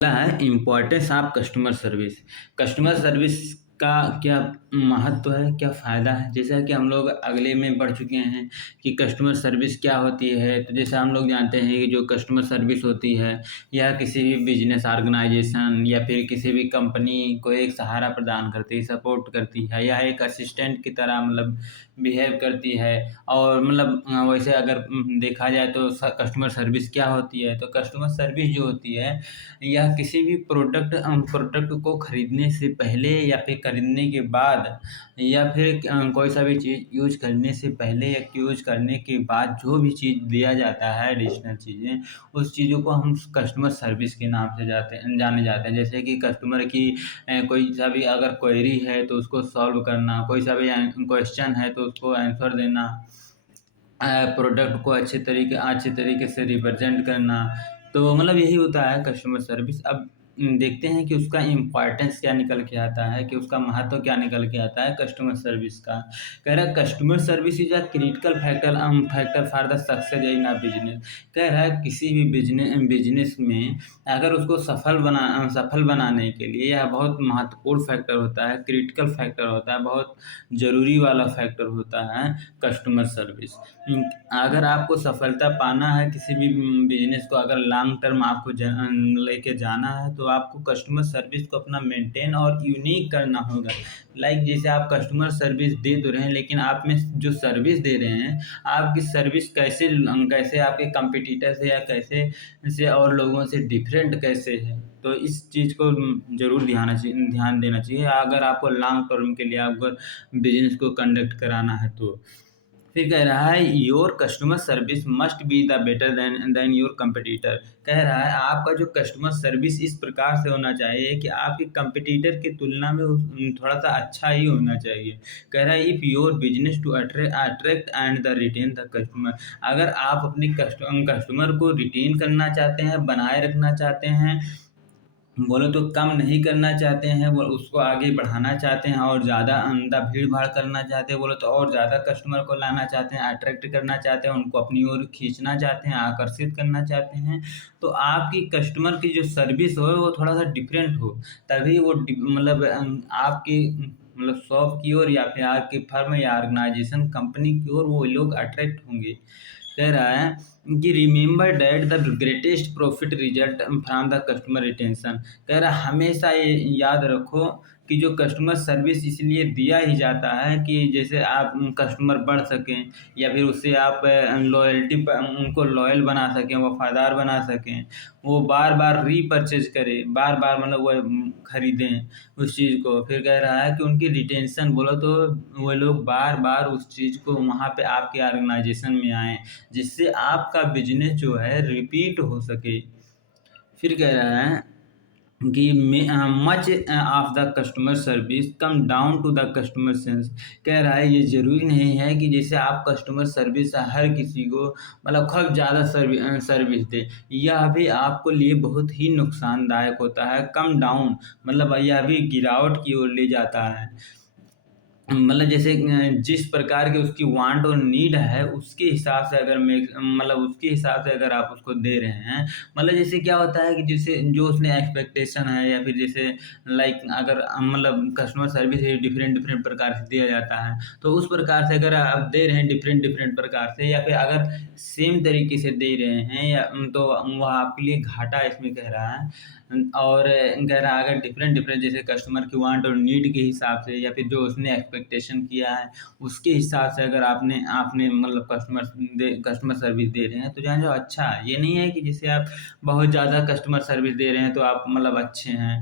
पहला है importance of customer service. Customer service का क्या महत्व है, क्या फ़ायदा है? जैसा कि हम लोग अगले में पढ़ चुके हैं कि कस्टमर सर्विस क्या होती है। तो जैसा हम लोग जानते हैं कि जो कस्टमर सर्विस होती है, या किसी भी बिज़नेस ऑर्गेनाइज़ेशन या फिर किसी भी कंपनी को एक सहारा प्रदान करती है, सपोर्ट करती है, या एक असिस्टेंट की तरह बिहेव करती है। और वैसे अगर देखा जाए तो कस्टमर सर्विस क्या होती है, तो कस्टमर सर्विस जो होती है, या किसी भी प्रोडक्ट को खरीदने से पहले या फिर खरीदने के बाद, या फिर कोई सा भी चीज़ यूज़ करने से पहले या यूज़ करने के बाद जो भी चीज़ दिया जाता है एडिशनल चीज़ें, उस चीज़ों को हम कस्टमर सर्विस के नाम से जाने जाते हैं। जैसे कि कस्टमर की कोई सा भी अगर क्वेरी है तो उसको सॉल्व करना, कोई सा भी क्वेश्चन है तो उसको आंसर देना, प्रोडक्ट को अच्छे तरीके से रिप्रेज़ेंट करना। तो यही होता है कस्टमर सर्विस। अब देखते हैं कि उसका इम्पोर्टेंस क्या निकल के आता है, कि उसका महत्व क्या निकल के आता है कस्टमर सर्विस का। कह रहा है customer service is a critical factor for the success in a business. कह रहा है किसी भी बिज़नेस में अगर उसको सफल बनाने के लिए यह बहुत महत्वपूर्ण फैक्टर होता है, क्रिटिकल फैक्टर होता है, बहुत ज़रूरी वाला फैक्टर होता है कस्टमर सर्विस। उम, अगर आपको सफलता पाना है किसी भी बिज़नेस को, अगर लॉन्ग टर्म आपको लेके जाना है, तो आपको कस्टमर सर्विस को अपना मेंटेन और यूनिक करना होगा। जैसे आप कस्टमर सर्विस दे तो रहे हैं, लेकिन आप में जो सर्विस दे रहे हैं, आपकी सर्विस कैसे आपके कॉम्पिटिटर से या कैसे से और लोगों से डिफरेंट कैसे है। तो इस चीज़ को ज़रूर ध्यान देना चाहिए, अगर आपको लॉन्ग टर्म के लिए आपको बिज़नेस को कंडक्ट कराना है तो। फिर कह रहा है your customer service must be the better than your competitor. कह रहा है आपका जो कस्टमर सर्विस इस प्रकार से होना चाहिए कि आपके कंपटीटर की तुलना में थोड़ा सा अच्छा ही होना चाहिए। कह रहा है if your business to attract and the retain the customer. अगर आप अपने कस्टमर को रिटेन करना चाहते हैं, बनाए रखना चाहते हैं, बोलो तो कम नहीं करना चाहते हैं, वो उसको आगे बढ़ाना चाहते हैं और ज़्यादा भीड़-भाड़ करना चाहते हैं, बोलो तो और ज़्यादा कस्टमर को लाना चाहते हैं, अट्रैक्ट करना चाहते हैं, उनको अपनी ओर खींचना चाहते हैं, आकर्षित करना चाहते हैं, तो आपकी कस्टमर की जो सर्विस हो वो थोड़ा-सा डिफरेंट हो। तभी वो आपकी शॉप की ओर या फिर आपकी फर्म या ऑर्गेनाइज़ेशन कंपनी की ओर वो लोग अट्रैक्ट होंगे। कह रहा है कि remember that the greatest profit result from the customer retention. कह रहा है हमेशा ये याद रखो कि जो कस्टमर सर्विस इसलिए दिया ही जाता है कि जैसे आप कस्टमर बढ़ सकें, या फिर उससे आप लॉयल्टी पर उनको लॉयल बना सकें, वफ़ादार बना सकें, वो बार-बार रीपर्चेज़ करें, बार-बार वो खरीदें उस चीज़ को। फिर कह रहा है कि उनकी रिटेंशन बोलो तो वो लोग बार-बार उस चीज़ को वहाँ पे आपके ऑर्गेनाइज़ेशन में आएँ, जिससे आपका बिज़नेस जो है रिपीट हो सके। फिर कह रहा है कि much of the customer service come down to the customer sense. कह रहा है ये ज़रूरी नहीं है कि जैसे आप कस्टमर सर्विस हर किसी को खूब ज़्यादा सर्विस दें। यह भी आपको लिए बहुत ही नुकसानदायक होता है। कम डाउन यह भी गिरावट की ओर ले जाता है। जैसे जिस प्रकार की उसकी वांट और नीड है, उसके हिसाब से अगर उसके हिसाब से अगर आप उसको दे रहे हैं, जैसे क्या होता है कि जैसे जो उसने एक्सपेक्टेशन है, या फिर जैसे अगर कस्टमर सर्विस है डिफरेंट डिफरेंट प्रकार से दिया जाता है, तो उस प्रकार से अगर आप दे रहे हैं डिफरेंट डिफरेंट प्रकार से, या फिर अगर सेम तरीके से दे रहे हैं, तो वह आपके लिए घाटा इसमें कह रहा है। और कह रहा है अगर डिफरेंट डिफरेंट जैसे कस्टमर की वांट और नीड के हिसाब से, या फिर जो उसने एक्सपेक्टेशन किया है उसके हिसाब से अगर आपने आपने कस्टमर सर्विस दे रहे हैं, तो जान जाओ अच्छा है। ये नहीं है कि जैसे आप बहुत ज़्यादा कस्टमर सर्विस दे रहे हैं तो आप अच्छे हैं।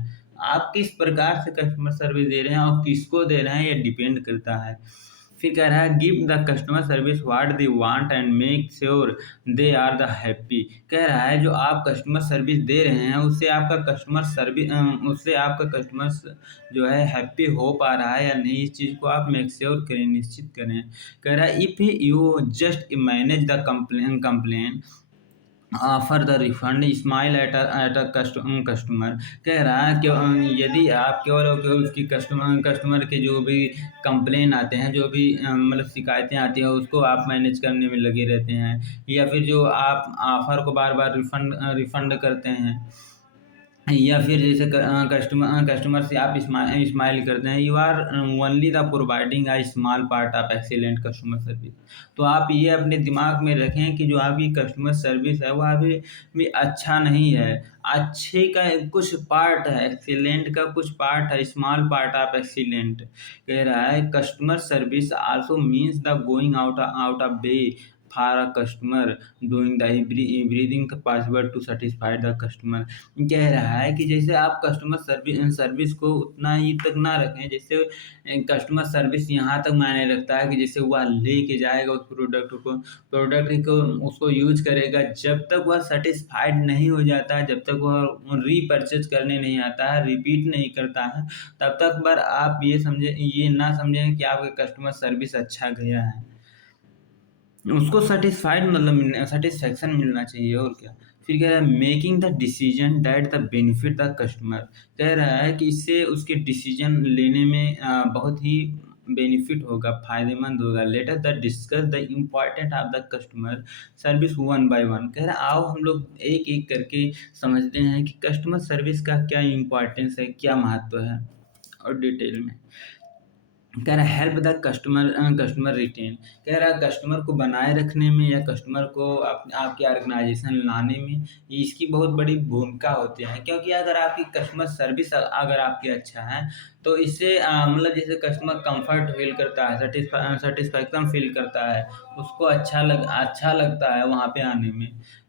आप किस प्रकार से कस्टमर सर्विस दे रहे हैं और किसको दे रहे हैं, ये डिपेंड करता है। फिर कह रहा है give the customer service what they want and make sure they are the happy. कह रहा है जो आप कस्टमर सर्विस दे रहे हैं उससे आपका कस्टमर जो है हैप्पी हो पा रहा है या नहीं, इस चीज़ को आप मेक श्योर करें, निश्चित करें। कह रहा है if you just manage the complain offer the refund smile at a customer. कह रहा है कि यदि आप केवल और केवल उसकी कस्टमर के जो भी कंप्लेन आते हैं, जो भी शिकायतें आती हैं, उसको आप मैनेज करने में लगे रहते हैं, या फिर जो आप ऑफ़र को बार-बार रिफ़ंड करते हैं, या फिर जैसे कस्टमर से आप स्माइल करते हैं, you are only the providing a small part of excellent customer service. तो आप ये अपने दिमाग में रखें कि जो आपकी कस्टमर सर्विस है वो अभी भी अच्छा नहीं है, अच्छे का कुछ पार्ट है, एक्सीलेंट का कुछ पार्ट है, स्मॉल पार्ट ऑफ एक्सीलेंट। कह रहा है customer service also means the going out of way for a customer, doing the everything possible to satisfy the customer. कह रहा है कि जैसे आप कस्टमर सर्विस को उतना ही तक ना रखें, जैसे कस्टमर सर्विस यहाँ तक मायने रखता है कि जैसे वह लेके जाएगा उस प्रोडक्ट को उसको यूज करेगा, जब तक वह सेटिस्फाइड नहीं हो जाता है, जब तक वह रीपरचेज करने नहीं आता है, रिपीट नहीं करता है, तब तक पर आप ये ना समझें कि आपके कस्टमर सर्विस अच्छा गया है। उसको सेटिस्फाइड मतलब सेटिस्फेक्शन मिलना चाहिए और क्या। फिर कह रहा है making the decision that the benefit the customer. कह रहा है कि इससे उसके डिसीजन लेने में बहुत ही बेनिफिट होगा, फायदेमंद होगा। Let us the discuss the important of the customer service one by one. कह रहा है आओ हम लोग एक एक करके समझते हैं कि कस्टमर सर्विस का क्या इम्पोर्टेंस है, क्या महत्व है, और डिटेल में। कह रहा है हेल्प द कस्टमर रिटेन। कह रहा है कस्टमर को बनाए रखने में या कस्टमर को आपके ऑर्गेनाइजेशन लाने में ये इसकी बहुत बड़ी भूमिका होती है, क्योंकि अगर आपकी कस्टमर सर्विस अगर आपकी अच्छा है तो इससे मतलब जैसे कस्टमर कंफर्ट फील करता है, सेटिस्फैक्शन फील करता है, उसको अच्छा लगता है वहाँ पे आने में।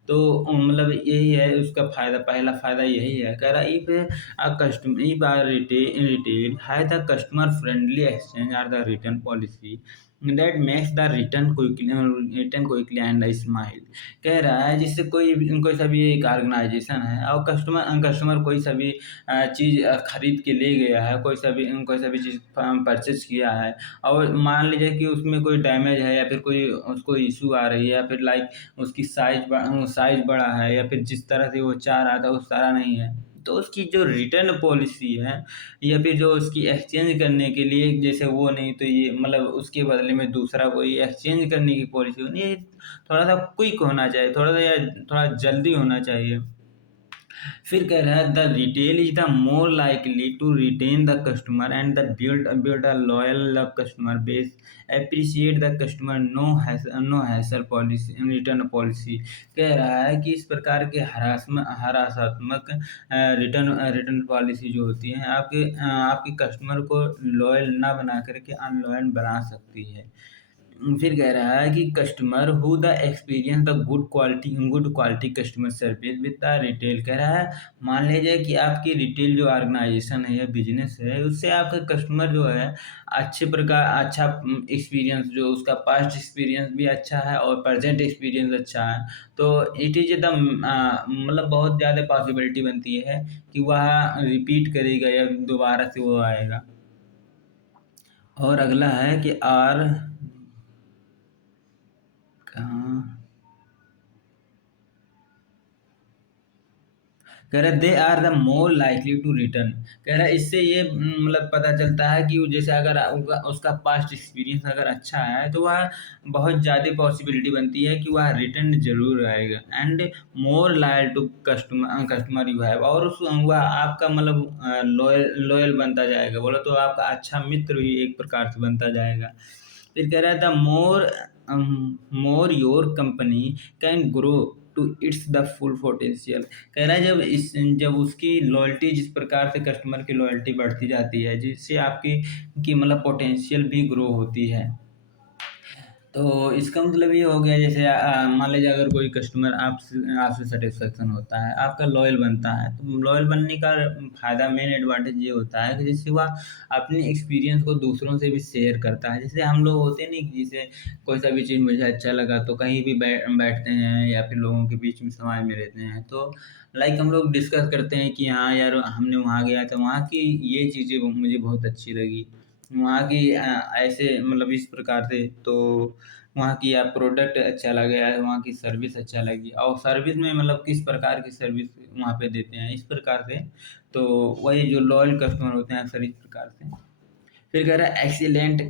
तो मतलब यही है उसका फ़ायदा, पहला फ़ायदा यही है। कह रहा है if a retail has the customer friendly exchange or the return policy that makes the return quickly and a smile। कह रहा है जिससे कोई सा भी एक ऑर्गेनाइजेशन है और कस्टमर कोई सा भी चीज़ खरीद के ले गया है, कोई सा भी चीज़ परचेज किया है, और मान लीजिए कि उसमें कोई डैमेज है या फिर कोई उसको इशू आ रही है, या फिर लाइक उसकी साइज बड़ा है, या फिर जिस तरह से वो चाह रहा था उस तरह नहीं है, तो उसकी जो रिटर्न पॉलिसी है या फिर जो उसकी एक्सचेंज करने के लिए, जैसे वो नहीं तो ये मतलब उसके बदले में दूसरा कोई एक्सचेंज करने की पॉलिसी होनी है, थोड़ा सा क्विक होना चाहिए, थोड़ा सा या थोड़ा जल्दी होना चाहिए। फिर कह रहा है the retail is the more likely to retain the customer and the build a loyal customer base, appreciate the customer, no hassle policy, return policy. कह रहा है कि इस प्रकार के हरासात्मक रिटर्न पॉलिसी जो होती है आपके कस्टमर को लॉयल ना बना करके अनलॉयल बना सकती है। फिर कह रहा है कि customer who the experience the good quality customer service with the retail. कह रहा है मान लीजिए कि आपकी रिटेल जो ऑर्गेनाइजेशन है या बिजनेस है, उससे आपका कस्टमर जो है अच्छा एक्सपीरियंस, जो उसका पास्ट एक्सपीरियंस भी अच्छा है और प्रेजेंट एक्सपीरियंस अच्छा है, तो इट इज द मतलब बहुत ज़्यादा पॉसिबिलिटी बनती है कि वह रिपीट करेगा या दोबारा से वो आएगा। और अगला है कि आर कहाँ कह रहा है they are the more likely to return. कह रहा है इससे ये मतलब पता चलता है कि वो जैसे अगर उसका पास्ट एक्सपीरियंस अगर अच्छा है तो वह बहुत ज़्यादा पॉसिबिलिटी बनती है कि वह रिटर्न जरूर आएगा। And more loyal to customer you have, और उस वह आपका मतलब लॉयल बनता जाएगा, बोला तो आपका अच्छा मित्र भी एक प्रकार से बनता जाएगा। फिर कह रहा था more your company can grow to its the full potential. कह रहा है जब उसकी लॉयल्टी, जिस प्रकार से कस्टमर की लॉयल्टी बढ़ती जाती है, जिससे आपकी की मतलब पोटेंशियल भी ग्रो होती है। तो इसका मतलब ये हो गया जैसे मान लीजिए अगर कोई कस्टमर आपसे सेटिस्फेक्शन होता है, आपका लॉयल बनता है, तो लॉयल बनने का फ़ायदा, मेन एडवांटेज ये होता है कि जैसे वह अपने एक्सपीरियंस को दूसरों से भी शेयर करता है। जैसे हम लोग होते नहीं कि जैसे कोई सा भी चीज़ मुझे अच्छा लगा तो कहीं भी बैठते हैं या फिर लोगों के बीच में समाज में रहते हैं, तो लाइक हम लोग डिस्कस करते हैं कि हाँ यार हमने वहाँ गया था, वहाँ की ये चीज़ें मुझे बहुत अच्छी लगी, वहाँ की ऐसे मतलब इस प्रकार से, तो वहाँ की या प्रोडक्ट अच्छा लगा या वहाँ की सर्विस अच्छा लगी, और सर्विस में मतलब किस प्रकार की सर्विस वहाँ पे देते हैं, इस प्रकार से। तो वही जो लॉयल कस्टमर होते हैं अक्सर इस प्रकार से। फिर कह रहा है एक्सीलेंट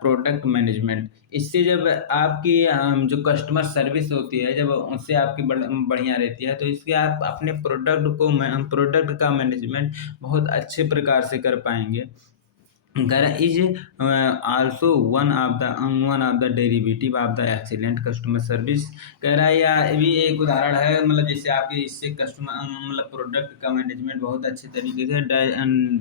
प्रोडक्ट मैनेजमेंट। इससे जब आपकी जो कस्टमर सर्विस होती है, जब उससे आपकी बढ़िया रहती है, तो इससे आप अपने प्रोडक्ट का मैनेजमेंट बहुत अच्छे प्रकार से कर पाएँगे। Gara is also one of the derivative of the excellent customer service. कह रहा है या भी एक उदाहरण है, मतलब जैसे आपके इससे कस्टमर मतलब प्रोडक्ट का मैनेजमेंट बहुत अच्छे तरीके से,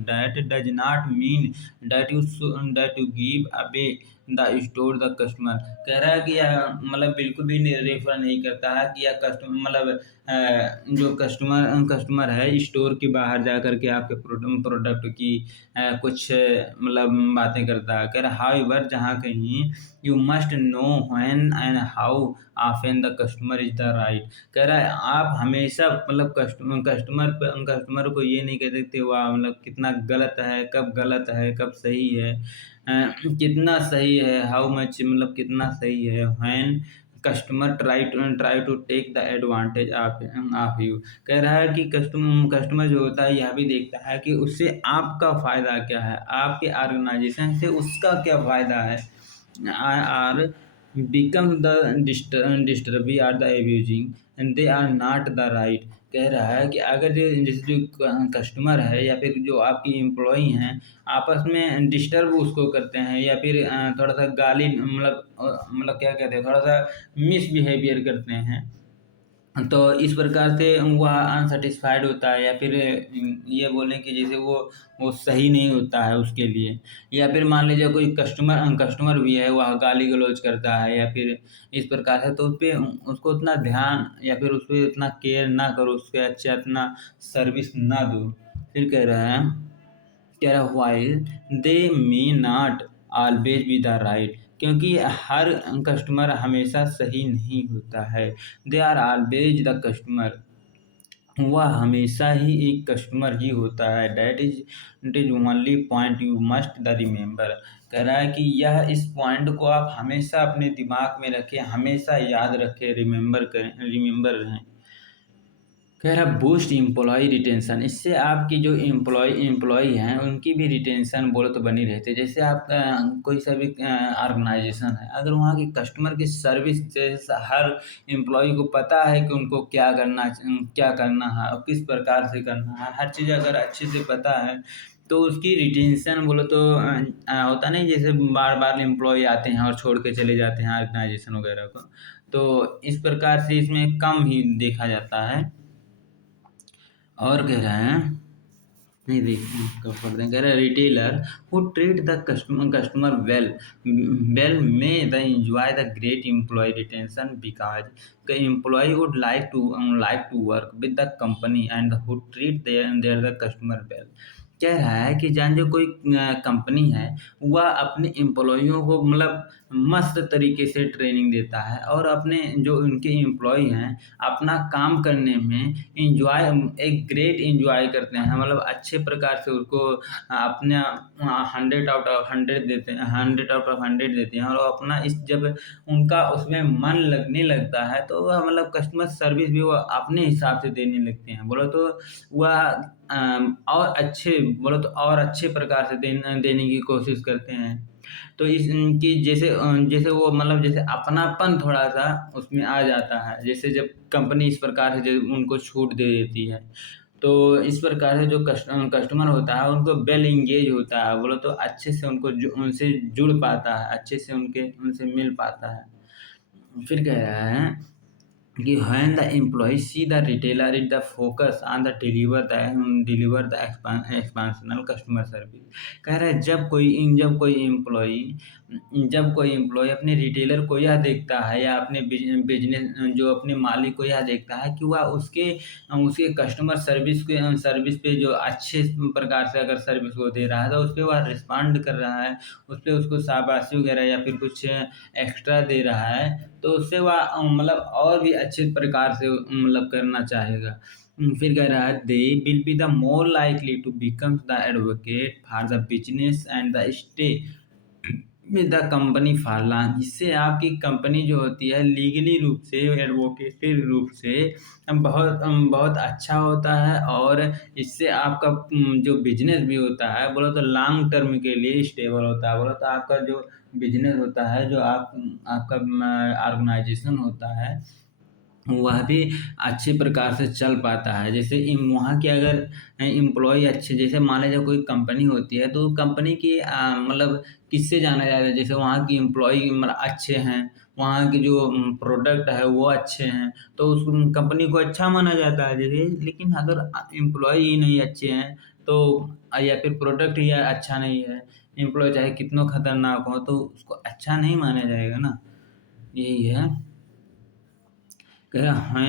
that does not mean that you give away the store the customer. कह रहा है कि यह मतलब बिल्कुल भी रेफर नहीं करता है कि यह कस्टमर मतलब जो कस्टमर है स्टोर के बाहर जा कर के आपके प्रोडक्ट की कुछ मतलब बातें करता है। कह रहा हाउएवर जहाँ कहीं you must know when and how often the customer is the right. कह रहा है आप हमेशा मतलब कस्टमर को ये नहीं कह सकते वाह मतलब कितना गलत है, कब गलत है, कब सही है, कितना सही है, हाउ मच मतलब कितना सही है, when customer try to take the advantage of you. कह रहा है कि कस्टमर जो होता है यह भी देखता है कि उससे आपका फ़ायदा क्या है, आपके ऑर्गेनाइजेशन से उसका क्या फ़ायदा है। Are become the disturbed are the abusing and they are not the right. कह रहा है कि अगर जो जैसे जो कस्टमर है या फिर जो आपकी एम्प्लॉई हैं आपस में डिस्टर्ब उसको करते हैं, या फिर थोड़ा सा गाली मतलब क्या कहते हैं, थोड़ा सा मिसबिहेवियर करते हैं, तो इस प्रकार से वह अनसैटिस्फाइड होता है, या फिर ये बोलें कि जैसे वो सही नहीं होता है उसके लिए। या फिर मान लीजिए कोई कस्टमर भी है, वह गाली गलौज करता है या फिर इस प्रकार से, तो उस पे उसको उतना ध्यान या फिर उस पे उतना केयर ना करो, उसके अच्छा इतना सर्विस ना दो। फिर कह रहा while they may not always be the right. क्योंकि हर कस्टमर हमेशा सही नहीं होता है। They are always the customer. वह हमेशा ही एक कस्टमर ही होता है। That is only point you must the remember. कह रहा है कि यह इस पॉइंट को आप हमेशा अपने दिमाग में रखें, हमेशा याद रखें, रिमेंबर रहें। कह रहा बूस्ट एम्प्लॉय रिटेंशन। इससे आपकी जो एम्प्लॉय हैं उनकी भी रिटेंशन बोलो तो बनी रहती है। जैसे आप कोई सा भी ऑर्गेनाइजेशन है, अगर वहाँ की कस्टमर की सर्विस जैसे हर एम्प्लॉय को पता है कि उनको क्या करना है और किस प्रकार से करना है, हर चीज़ अगर अच्छे से पता है, तो उसकी रिटेंशन बोलो तो होता नहीं जैसे बार बार एम्प्लॉय आते हैं और छोड़ के चले जाते हैं ऑर्गेनाइजेशन वगैरह को, तो इस प्रकार से इसमें कम ही देखा जाता है। और कह रहा है नहीं देख पढ़ते हैं, कह रहा है retailer who treat the customer well में the enjoy the great employ retention because the employ would like to work with the company and who treat their the customer well. कह रहा है कि जान जो कोई कंपनी है वह अपने एम्प्लॉइयों को मतलब मस्त तरीके से ट्रेनिंग देता है, और अपने जो उनके एम्प्लॉय हैं अपना काम करने में इंजॉय एक ग्रेट इंजॉय करते हैं, मतलब अच्छे प्रकार से उसको अपने 100 आउट ऑफ 100 देते हैं, 100 आउट ऑफ 100 देते हैं, और अपना इस जब उनका उसमें मन लगने लगता है तो वह मतलब कस्टमर सर्विस भी वो अपने हिसाब से देने लगते हैं, बोलो तो वह और अच्छे प्रकार से देने की कोशिश करते हैं। तो इस इनकी जैसे वो मतलब जैसे अपनापन थोड़ा-सा उसमें आ जाता है। जैसे जब कंपनी इस प्रकार से जब उनको छूट दे देती है, तो इस प्रकार से जो कस्टमर होता है उनको वेल एंगेज होता है, बोलो तो अच्छे से उनसे जुड़ पाता है, अच्छे से उनसे मिल पाता है। फिर कह रहा है कि when the employees see the retailer is the focus on the deliver the expansional customer service। कह रहा है जब कोई एम्प्लॉय अपने रिटेलर को यह देखता है या अपने बिजनेस जो अपने मालिक को यह देखता है कि वह उसके कस्टमर सर्विस पे जो अच्छे प्रकार से अगर सर्विस वो दे रहा है, तो उस पे वह रिस्पॉन्ड कर रहा है, उस पे उसको शाबाशी वगैरह या फिर कुछ एक्स्ट्रा दे रहा है, तो उससे वह मतलब और भी अच्छे प्रकार से मतलब करना चाहेगा। फिर कह रहा है they will be the more likely to become the advocate for the business and the stay with the company for launch, इससे आपकी कंपनी जो होती है लीगली रूप से, एडवोकेसी रूप से बहुत अच्छा होता है, और इससे आपका जो बिजनेस भी होता है बोलो तो लॉन्ग टर्म के लिए स्टेबल होता है। बोलो तो आपका जो बिजनेस होता है, जो आपका ऑर्गेनाइजेशन होता है, वह भी अच्छे प्रकार से चल पाता है। जैसे वहाँ के अगर एम्प्लॉय अच्छे, जैसे मान लीजिए कोई कंपनी होती है तो कंपनी की मतलब किससे जाना जाता है, जैसे वहाँ की एम्प्लॉय मतलब अच्छे हैं, वहाँ के जो प्रोडक्ट है वो अच्छे हैं, तो उस कंपनी को अच्छा माना जाता है। जैसे लेकिन अगर एम्प्लॉय ही नहीं अच्छे हैं तो या फिर प्रोडक्ट ही अच्छा नहीं है, एम्प्लॉय चाहे कितना खतरनाक हो तो उसको अच्छा नहीं माना जाएगा ना। यही है। कह रहा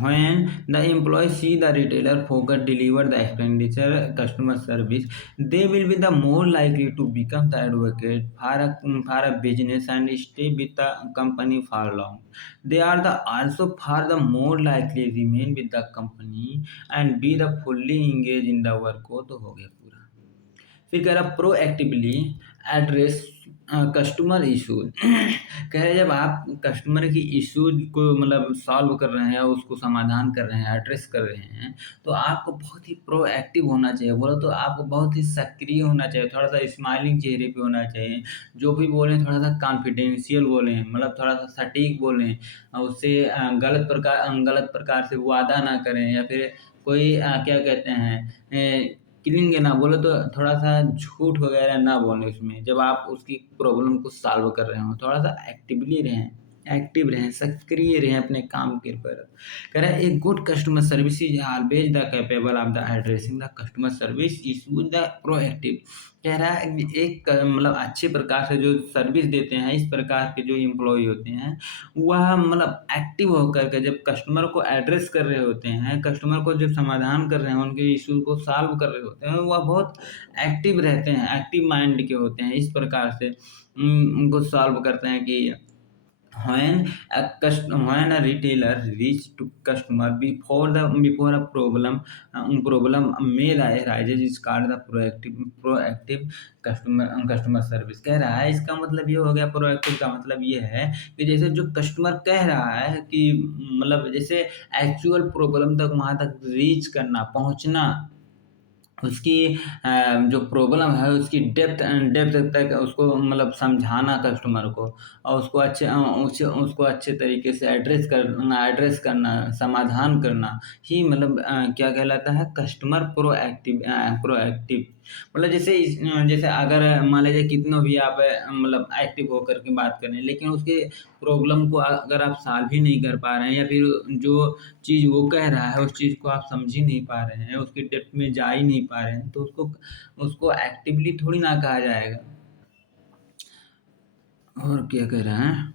when the employees see the retailer focus deliver the expenditure customer service, they will be the more likely to become the advocate for a business and stay with the company for long. They are the also far the more likely remain with the company and be the fully engaged in the work। को तो हो गया पूरा। फिर कह रहा proactively address customer issues. कह रहे जब आप कस्टमर की इशूज को मतलब सॉल्व कर रहे हैं, उसको समाधान कर रहे हैं, एड्रेस कर रहे हैं, तो आपको बहुत ही प्रोएक्टिव होना चाहिए। बोलो तो आपको बहुत ही सक्रिय होना चाहिए, थोड़ा सा स्माइलिंग चेहरे पे होना चाहिए। जो भी बोलें थोड़ा सा कॉन्फिडेंशियल बोलें, मतलब थोड़ा सा सटीक बोलें, उससे गलत प्रकार से वादा ना करें, या फिर कोई क्या कहते हैं किलिंग ना बोले तो थोड़ा सा झूठ वगैरह ना बोलें उसमें, जब आप उसकी प्रॉब्लम को सॉल्व कर रहे हो थोड़ा सा एक्टिवली रहें, एक्टिव रहें, सक्रिय रहें अपने काम के ऊपर। कह रहा है एक good customer service is always the capable of the addressing the customer service issue the proactive. कह रहा है एक मतलब अच्छे प्रकार से जो सर्विस देते हैं, इस प्रकार के जो एम्प्लॉय होते हैं, वह मतलब एक्टिव होकर के जब कस्टमर को एड्रेस कर रहे होते हैं, कस्टमर को जब समाधान कर रहे हैं, उनके इश्यूज को सॉल्व कर रहे होते हैं, वह बहुत एक्टिव रहते हैं, एक्टिव माइंड के होते हैं। इस प्रकार से उनको सॉल्व करते हैं कि when a retailer reach to customer before a problem may arises is called the proactive customer service। कह रहा है इसका मतलब ये हो गया, प्रोएक्टिव का मतलब ये है कि जैसे जो कस्टमर कह रहा है कि मतलब जैसे एक्चुअल प्रॉब्लम तक वहां तक रीच करना, पहुंचना, उसकी जो प्रॉब्लम है उसकी डेप्थ डेप्थ तक उसको मतलब समझाना कस्टमर को, और उसको अच्छे तरीके से एड्रेस करना, समाधान करना ही मतलब क्या कहलाता है, कस्टमर प्रोएक्टिव। मतलब जैसे अगर मान लीजिए कितनों भी आप मतलब एक्टिव होकर के बात करें, लेकिन उसके प्रॉब्लम को अगर आप सॉल्व ही नहीं कर पा रहे हैं, या फिर जो चीज़ वो कह रहा है उस चीज़ को आप समझ ही नहीं पा रहे हैं, उसकी डेप्थ में जा ही नहीं पा रहे हैं, तो उसको एक्टिवली थोड़ी ना कहा जाएगा। और क्या कह रहे हैं,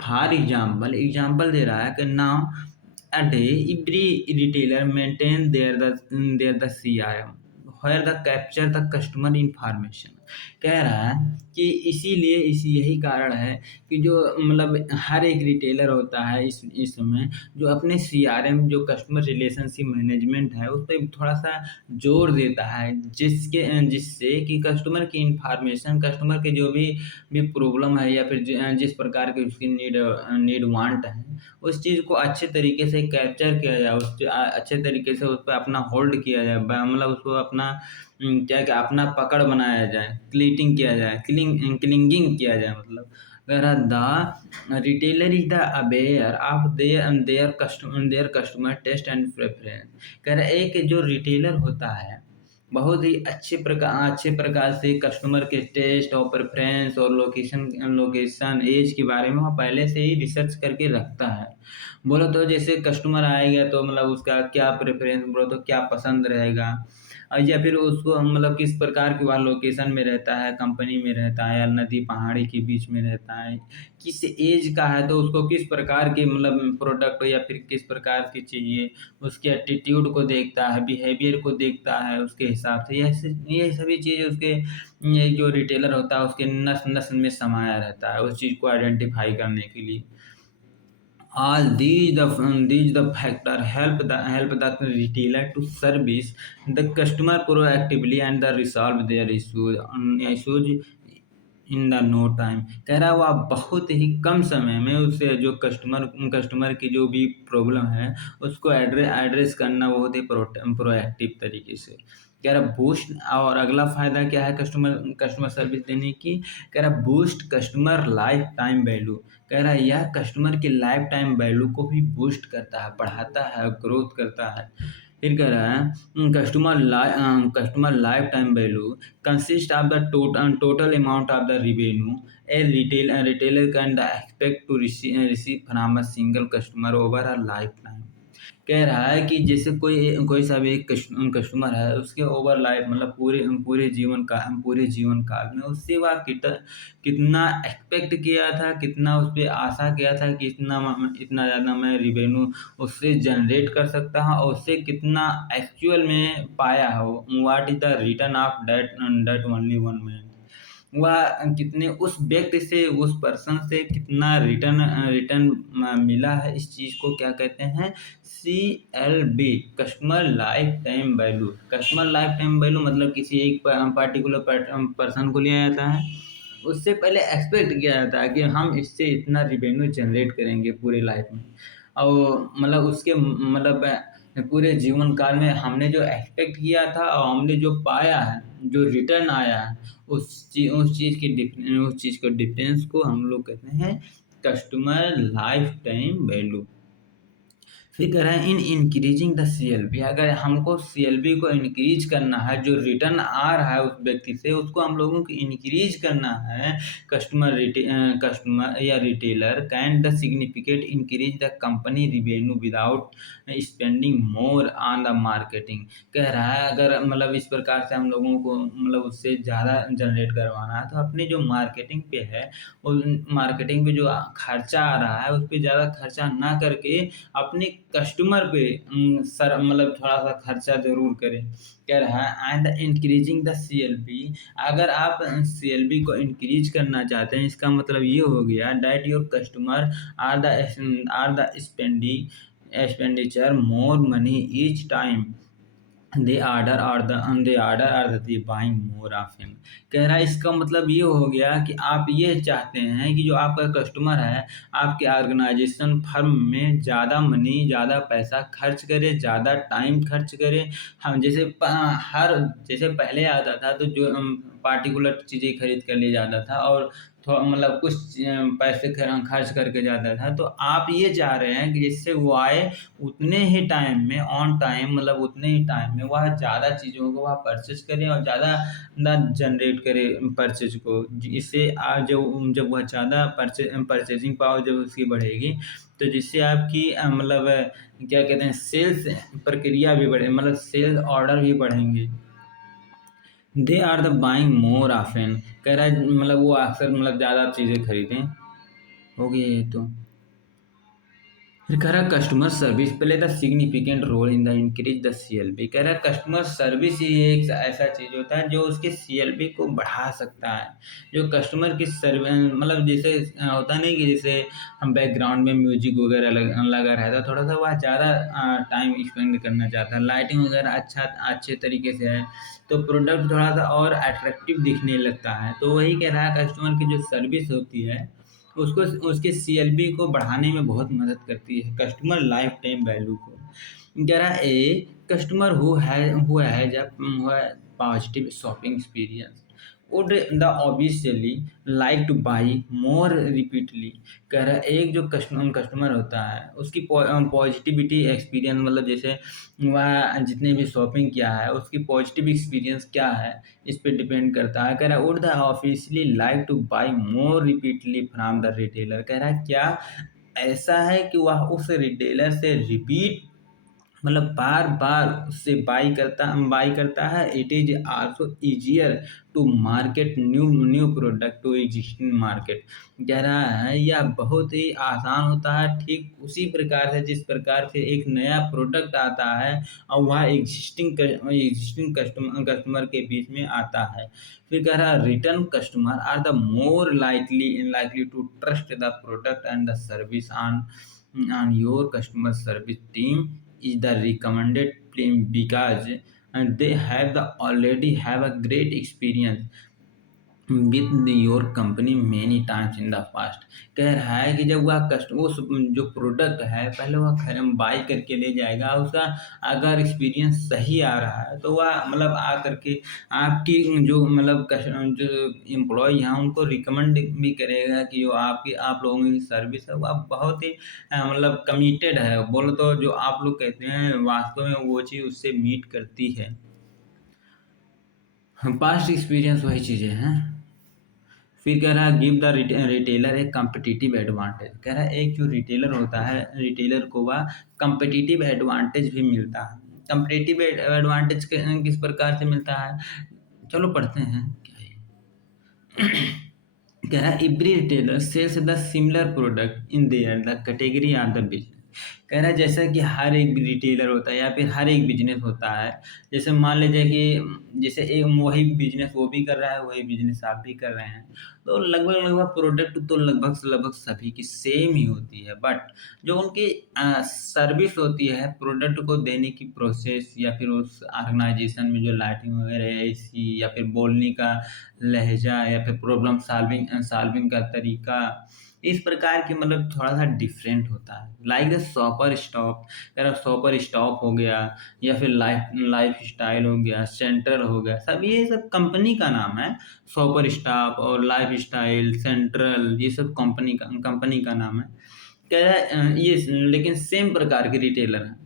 फॉर एग्जाम्पल दे रहा है कि now a day every retailer maintain their the CRM where the capture the customer information। कह रहा है कि यही कारण है कि जो मतलब हर एक रिटेलर होता है इस समय जो अपने सीआरएम जो कस्टमर रिलेशनशिप मैनेजमेंट है उस पर थोड़ा सा जोर देता है, जिससे कि कस्टमर की इंफॉर्मेशन, कस्टमर के जो भी प्रॉब्लम है, या फिर जिस प्रकार की उसकी नीड वांट है, उस चीज़ को अच्छे तरीके से कैप्चर किया जाए, अच्छे तरीके से उस पर अपना होल्ड किया जाए, मतलब उसको अपना क्या अपना पकड़ बनाया जाए, क्लीटिंग किया जाए, क्लिंगिंग किया जाए। मतलब the retailer is the aware of their customer taste and preference. कह रहा एक जो रिटेलर होता है बहुत ही अच्छे प्रकार से कस्टमर के टेस्ट और प्रेफरेंस और लोकेशन एज के बारे में वो पहले से ही रिसर्च करके रखता है। बोलो तो जैसे कस्टमर आएगा तो मतलब उसका क्या प्रेफरेंस, बोलो तो क्या पसंद रहेगा, या फिर उसको मतलब किस प्रकार की वह लोकेशन में रहता है, कंपनी में रहता है या नदी पहाड़ी के बीच में रहता है, किस एज का है, तो उसको किस प्रकार के मतलब प्रोडक्ट या फिर किस प्रकार की चाहिए, उसके एटीट्यूड को देखता है, बिहेवियर को देखता है, उसके हिसाब से ये सभी चीज़ उसके ये जो रिटेलर होता है उसके नस नस में समाया रहता है उस चीज़ को आइडेंटिफाई करने के लिए। All these the factor help the retailer to service the customer proactively and the resolve their issues in the no time. कह रहा है वो आप बहुत ही कम समय में उससे जो कस्टमर की जो भी प्रॉब्लम है उसको एड्रेस करना बहुत ही प्रोएक्टिव तरीके से। कह रहा बूस्ट, और अगला फ़ायदा क्या है कस्टमर कस्टमर सर्विस देने की। कह रहा boost customer life time value. कह रहा है यह कस्टमर की लाइफ टाइम वैल्यू को भी बूस्ट करता है, बढ़ाता है, ग्रोथ करता है। फिर कह रहा है customer life time value consist of the total amount of the revenue a retailer can expect to receive from a single customer over a lifetime। कह रहा है कि जैसे कोई सा भी एक कस्टमर है उसके ओवर लाइफ मतलब पूरे जीवन काल में उससे वह कितना एक्सपेक्ट किया था, कितना उस पे आशा किया था कि इतना ज़्यादा मैं रिवेन्यू उससे जनरेट कर सकता हूँ और उससे कितना एक्चुअल में पाया हो। What is the return of that only one man. वह कितने उस व्यक्ति से, उस पर्सन से कितना रिटर्न रिटर्न मिला है, इस चीज़ को क्या कहते हैं, CLV, customer life time value. Customer life time value मतलब किसी एक पार्टिकुलर पर्सन को लिया जाता है, उससे पहले एक्सपेक्ट किया जाता है कि हम इससे इतना रिवेन्यू जनरेट करेंगे पूरी लाइफ में, और मतलब उसके मतलब पूरे जीवन काल में हमने जो एक्सपेक्ट किया था और हमने जो पाया है, जो रिटर्न आया है, उस चीज़ के डिफरेंस को हम लोग कहते हैं कस्टमर लाइफ टाइम वैल्यू। फिर कह रहा है इन इंक्रीजिंग द CLV। अगर हमको CLV को इंक्रीज करना है, जो रिटर्न आ रहा है उस व्यक्ति से उसको हम लोगों को इंक्रीज करना है, कस्टमर या retailer can the significant increase the company revenue without spending more on the marketing. कह रहा है अगर मतलब इस प्रकार से हम लोगों को मतलब उससे ज़्यादा जनरेट करवाना है तो अपने जो मार्केटिंग पे है, उस मार्केटिंग पे जो खर्चा आ रहा है उस पर ज़्यादा खर्चा ना करके अपने कस्टमर पे सर मतलब थोड़ा-सा खर्चा ज़रूर करें। कह रहा है एंड इंक्रीजिंग द CLV। अगर आप CLV को इंक्रीज़ करना चाहते हैं, इसका मतलब ये हो गया that your customer are the expenditure more money each time they buying more often. कह रहा है इसका मतलब ये हो गया कि आप ये चाहते हैं कि जो आपका कस्टमर है, आपके ऑर्गेनाइजेशन फर्म में ज़्यादा मनी, ज़्यादा पैसा खर्च करे, ज़्यादा टाइम खर्च करे। हम जैसे पहले आता था तो जो पार्टिकुलर चीज़ें खरीद कर ले जाता था और मतलब कुछ पैसे खर्च करके जाता था। तो आप ये चाह रहे हैं कि जिससे वो आए उतने ही टाइम में, ऑन टाइम मतलब उतने ही टाइम में वह ज़्यादा चीज़ों को वह परचेज़ करे और ज़्यादा ना जनरेट करे परचेज़ को। इससे जब वह ज़्यादा परचेज़िंग पावर जब उसकी बढ़ेगी तो जिससे आपकी मतलब क्या कहते हैं सेल्स प्रक्रिया भी बढ़े, मतलब सेल्स ऑर्डर भी बढ़ेंगे। They are the buying more often. कह रहा है मतलब वो अक्सर मतलब ज़्यादा चीज़ें खरीदें। हो गया ये तो। फिर कह रहा है customer service play the significant role in the increase the CLV। कह रहा है कस्टमर सर्विस ही एक ऐसा चीज़ होता है जो उसके CLV को बढ़ा सकता है। जो कस्टमर की मतलब जैसे होता नहीं कि जैसे हम बैकग्राउंड में म्यूजिक वगैरह लगा रहता है, थोड़ा सा वह ज़्यादा टाइम स्पेंड करना चाहता है, लाइटिंग वगैरह अच्छे तरीके से है तो प्रोडक्ट थोड़ा सा और अट्रैक्टिव दिखने लगता है। तो वही कह रहा है कस्टमर की जो सर्विस होती है उसको उसके CLV को बढ़ाने में बहुत मदद करती है, कस्टमर लाइफ टाइम वैल्यू को। कह रहा है ए कस्टमर हु है positive shopping experience would the obviously like two by more repeatedly. कह रहा है एक जो कस्टमर होता है उसकी पॉजिटिविटी एक्सपीरियंस मतलब जैसे वह जितने भी शॉपिंग किया है उसकी पॉजिटिव एक्सपीरियंस क्या है इस पे डिपेंड करता है। कह रहा है would the officially like two by more repeatedly from the retailer. कह रहा है क्या ऐसा है कि वह उस रिटेलर से रिपीट मतलब बार-बार उससे बाई करता है। It is also easier to market new product to existing market. कह रहा है यह बहुत ही आसान होता है ठीक उसी प्रकार से जिस प्रकार से एक नया प्रोडक्ट आता है और वह एक्जिस्टिंग कस्टमर के बीच में आता है। फिर कह रहा है return customer are the more likely to trust the product and the service on on your customer service team is the recommended team because they have the already have a great experience with your company many times in the past. कह रहा है कि जब वह उस जो product है पहले वह बाई करके ले जाएगा, उसका अगर एक्सपीरियंस सही आ रहा है तो वह मतलब आ करके आपकी जो मतलब जो एम्प्लॉय हैं उनको रिकमेंड भी करेगा कि जो आपकी आप लोगों की सर्विस है वह बहुत ही मतलब कमिटेड है, बोलो तो जो आप लोग कहते हैं वास्तव में वो चीज़ उससे मीट करती है। पास्ट एक्सपीरियंस वही चीज़ें हैं। फिर कह रहा है गिव द रिटेलर एक कम्पिटिटिव एडवांटेज। कह रहा है एक जो रिटेलर होता है रिटेलर को वह कम्पिटिटिव एडवांटेज भी मिलता है। कम्पिटिटिव एडवांटेज किस प्रकार से मिलता है, चलो पढ़ते हैं क्या है। कह रहा है every retailer sells the similar product in their the category of the business. कह रहा है जैसा कि हर एक रिटेलर होता है या फिर हर एक बिजनेस होता है, जैसे मान लीजिए कि जैसे एक वही बिजनेस वो भी कर रहा है वही बिजनेस आप भी कर रहे हैं, तो लगभग लगभग प्रोडक्ट तो लगभग से लगभग सभी की सेम ही होती है, बट जो उनकी सर्विस होती है प्रोडक्ट को देने की प्रोसेस या फिर उस ऑर्गेनाइजेशन में जो लाइटिंग वगैरह है इसकी या फिर बोलने का लहजा या फिर प्रॉब्लम सॉल्विंग सॉल्विंग का तरीका, इस प्रकार के मतलब थोड़ा-सा डिफरेंट होता है। लाइक द शॉपर स्टॉप, अगर शॉपर स्टॉप हो गया या फिर लाइफ़स्टाइल हो गया, सेंट्रल हो गया, सब ये सब कंपनी का नाम है। शॉपर स्टॉप और लाइफ़स्टाइल, सेंट्रल ये सब कंपनी का नाम है। कह रहा है ये लेकिन सेम प्रकार के रिटेलर हैं।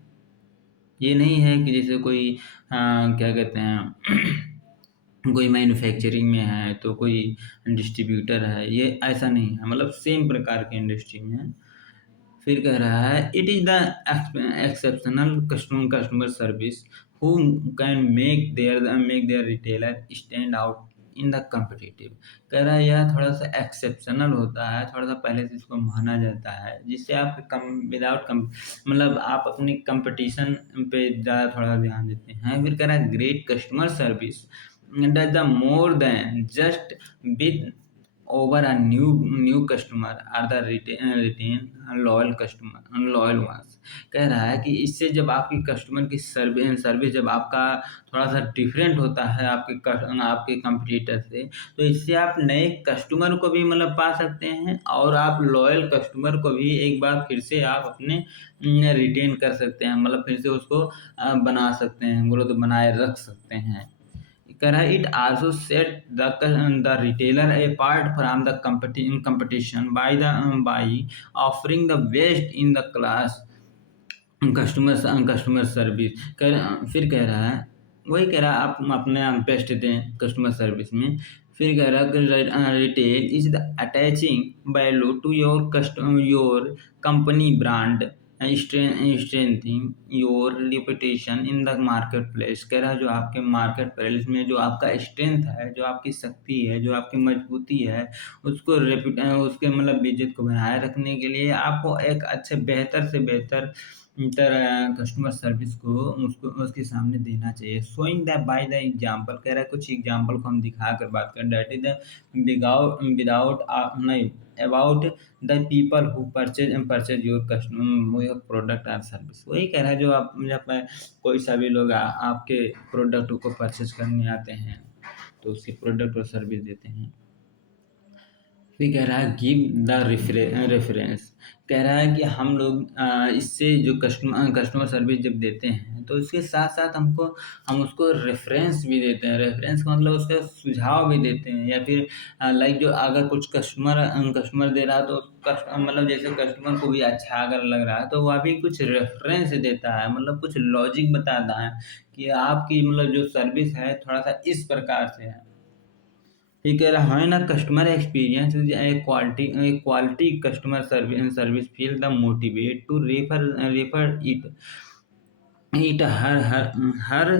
ये नहीं है कि जैसे कोई क्या कहते हैं कोई मैन्युफैक्चरिंग में है तो कोई डिस्ट्रीब्यूटर है, ये ऐसा नहीं है, मतलब सेम प्रकार के इंडस्ट्री में है। फिर कह रहा है it is the exceptional customer service who can make their retailer stand out in the competitive. कह रहा है यह थोड़ा सा एक्सेप्शनल होता है, थोड़ा सा पहले से इसको माना जाता है जिससे आप कम विदाउट कम मतलब आप अपनी कंपटीशन पे ज़्यादा थोड़ा ध्यान देते हैं। फिर कह रहा है great customer service does the more than just with over a new customer or the retain loyal customer loyal ones। कह रहा है कि इससे जब आपकी कस्टमर की सर्विस जब आपका थोड़ा सा डिफरेंट होता है आपके कंपटीटर से, तो इससे आप नए कस्टमर को भी मतलब पा सकते हैं और आप लॉयल कस्टमर को भी एक बार फिर से आप अपने रिटेन कर सकते हैं, मतलब फिर से उसको बना सकते हैं, बोलो तो बनाए रख सकते हैं। कह रहा है it also set the retailer apart from the competition by offering the best in the class customer service. फिर कह रहा है वही कह रहा है आप अपने बेस्ट दें कस्टमर सर्विस में। फिर कह रहा है कि retail is the attaching value to your company brand strengthening your reputation in the market place. कह रहा है जो आपके मार्केट प्लेस में जो आपका स्ट्रेंथ है, जो आपकी शक्ति है, जो आपकी मजबूती है, उसको उसके मतलब इज्जत को बनाए रखने के लिए आपको एक अच्छे बेहतर से बेहतर तरह कस्टमर सर्विस को उसको उसके सामने देना चाहिए। Showing the by the example. कह रहा है कुछ एग्जांपल को हम दिखा कर बात करें, दैट इज द विदाउट नहीं about the people who purchase your product और सर्विस। वही कह रहा है जो आप जब कोई सभी लोग आपके प्रोडक्ट को परचेज करने आते हैं तो उसके प्रोडक्ट और सर्विस देते हैं। फिर कह रहा है गिव द रेफरेंस। कह रहा है कि हम लोग इससे जो कस्टमर सर्विस जब देते हैं तो इसके साथ साथ हम उसको रेफरेंस भी देते हैं। रेफरेंस का मतलब उसका सुझाव भी देते हैं या फिर लाइक जो अगर कुछ कस्टमर दे रहा है तो मतलब जैसे कस्टमर को भी अच्छा अगर लग रहा है तो वह भी कुछ रेफरेंस देता है, मतलब कुछ लॉजिक बताता है कि आपकी मतलब जो सर्विस है थोड़ा सा इस प्रकार से है। ये कह रहा है ना customer experience is quality customer service feel the motivate to refer it her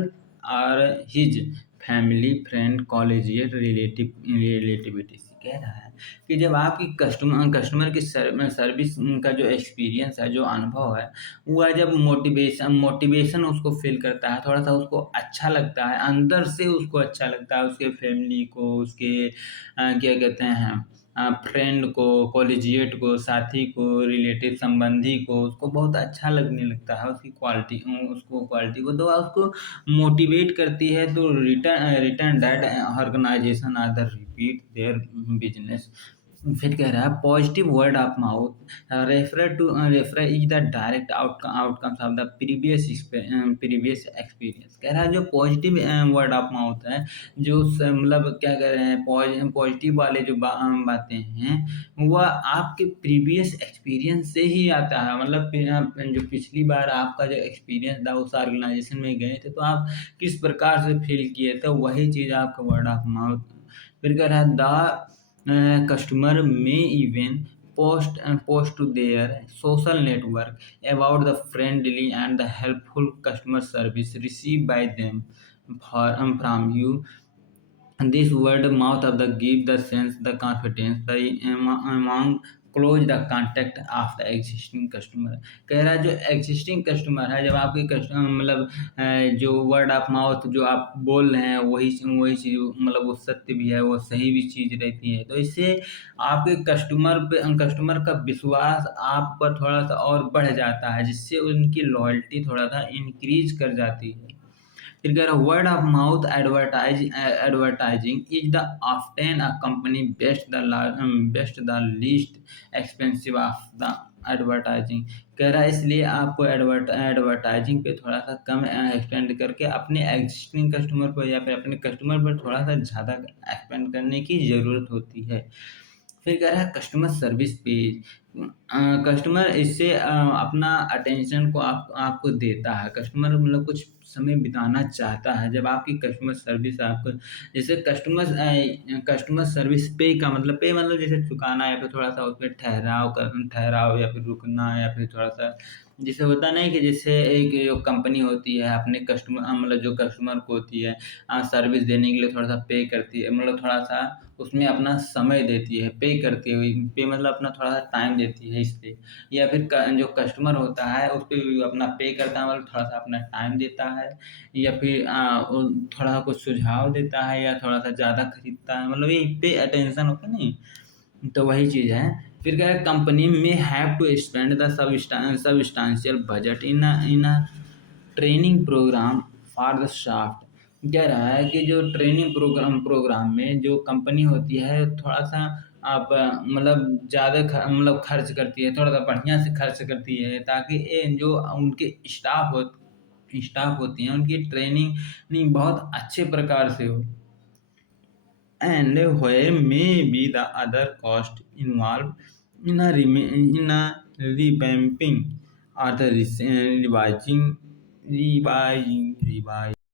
और his family friend collegiate relativity. कह रहा है कि जब आपकी कस्टमर की सर्विस का जो एक्सपीरियंस है, जो अनुभव है, वह जब मोटिवेशन उसको फील करता है, थोड़ा सा उसको अच्छा लगता है, अंदर से उसको अच्छा लगता है, उसके फैमिली को, उसके क्या कहते हैं फ्रेंड को, कॉलेजिएट को, साथी को, रिलेटिव संबंधी को, उसको बहुत अच्छा लगने लगता है उसकी क्वालिटी, उसको क्वालिटी को, तो उसको मोटिवेट करती है, तो रिटर्न दैट ऑर्गेनाइजेशन आदर रिपीट देयर बिजनेस। फिर कह रहा है positive word of mouth refer is the direct outcomes of the previous experience. कह रहा है जो पॉजिटिव वर्ड ऑफ माउथ है, जो मतलब क्या कह रहे हैं, पॉजिटिव वाले जो बातें हैं, वह आपके प्रीवियस एक्सपीरियंस से ही आता है। मतलब जो पिछली बार आपका जो एक्सपीरियंस था उस ऑर्गेनाइजेशन में गए थे, तो आप किस प्रकार से फील किए थे, वही चीज़ आपका वर्ड ऑफ माउथ। फिर कह रहा है the customer may even post to their social network about the friendly and the helpful customer service received by them from you. And this word mouth of the give the sense the confidence the among close the contact of the existing customer. कह रहा है जो existing customer है, जब आपके customer मतलब जो word of mouth जो आप बोल रहे हैं वही वही चीज़, मतलब वो सत्य भी है, वो सही भी चीज़ रहती है, तो इससे आपके कस्टमर का विश्वास आप पर थोड़ा सा और बढ़ जाता है, जिससे उनकी लॉयल्टी थोड़ा सा इंक्रीज कर जाती है। फिर कह रहा है word of mouth advertising is the often a company best the least expensive of the advertising. कह रहा है इसलिए आपको एडवर्टाइजिंग पे थोड़ा सा कम एक्सपेंड करके अपने एग्जिस्टिंग कस्टमर पर या फिर अपने कस्टमर पर थोड़ा सा ज़्यादा एक्सपेंड करने की ज़रूरत होती है। फिर कह रहा है कस्टमर सर्विस पेज। कस्टमर इससे अपना अटेंशन को आपको देता है। कस्टमर मतलब कुछ समय बिताना चाहता है जब आपकी कस्टमर सर्विस आपको, जैसे कस्टमर सर्विस पे का मतलब, पे मतलब जैसे चुकाना या फिर थोड़ा सा उस पर ठहराव या फिर रुकना, या फिर थोड़ा सा जैसे होता नहीं कि जैसे एक जो कंपनी होती है अपने कस्टमर मतलब जो कस्टमर को होती है सर्विस देने के लिए थोड़ा सा पे करती है, मतलब थोड़ा सा उसमें अपना समय देती है, पे करती है, पे मतलब अपना थोड़ा सा टाइम देती है इस पे। या फिर जो कस्टमर होता है उस पे भी अपना पे करता है, मतलब थोड़ा सा अपना टाइम देता है, या फिर वो थोड़ा सा कुछ सुझाव देता है, या थोड़ा सा ज़्यादा खरीदता है, मतलब ये पे अटेंशन होता है नहीं, तो वही चीज़ है। फिर क्या है कंपनी में have to spend the substantial budget in a training program for the शाफ्ट। कह रहा है कि जो ट्रेनिंग प्रोग्राम में जो कंपनी होती है थोड़ा सा आप मतलब ज़्यादा मतलब खर्च करती है, थोड़ा सा बढ़िया से खर्च करती है, ताकि ये जो उनके स्टाफ होती हैं उनकी ट्रेनिंग बहुत अच्छे प्रकार से हो। And where may be the other cost involved in a revamping or the revising.